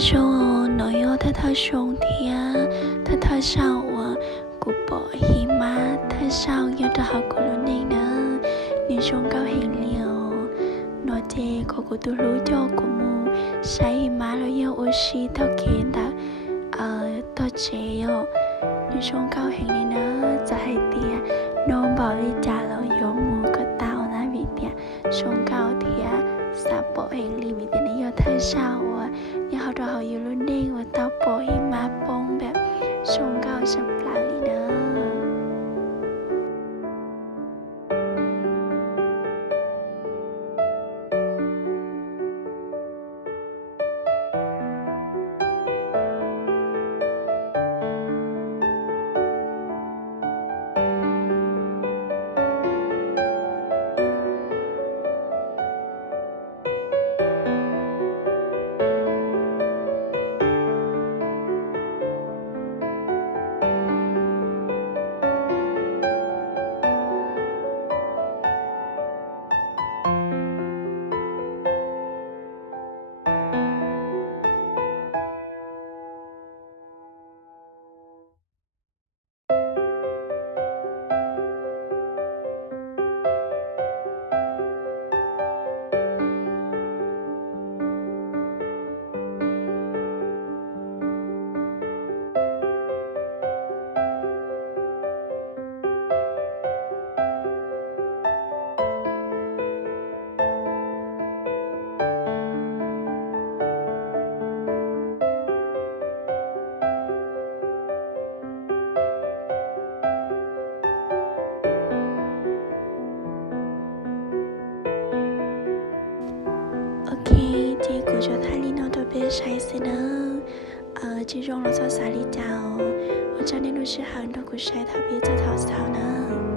说农药他兄弟啊，他上我古堡黑马，他上有的好古鲁内呢，你兄高黑了，诺杰可古杜鲁叫古木，晒马了要我西到见的，多杰哟，你兄高黑了呢，จะให้เตียน้องบอกวิจารเรายมูก็เต้านะวิเตียช่วงเก้าเทียสาบเองลีวิเตียนี่ยอดเธอเช้าอ่ะนี่เขาเราอยู่รุ่นเด้งว่าเต้าปอยมาปงแบบช่วงเก้าฉันปลาลีเนอะที่กูจะถ่ายลีนอตัวเบใช้เสนอที่จงเราจะสาลีเจ้า我叫你录制好多故事，特别这套操呢。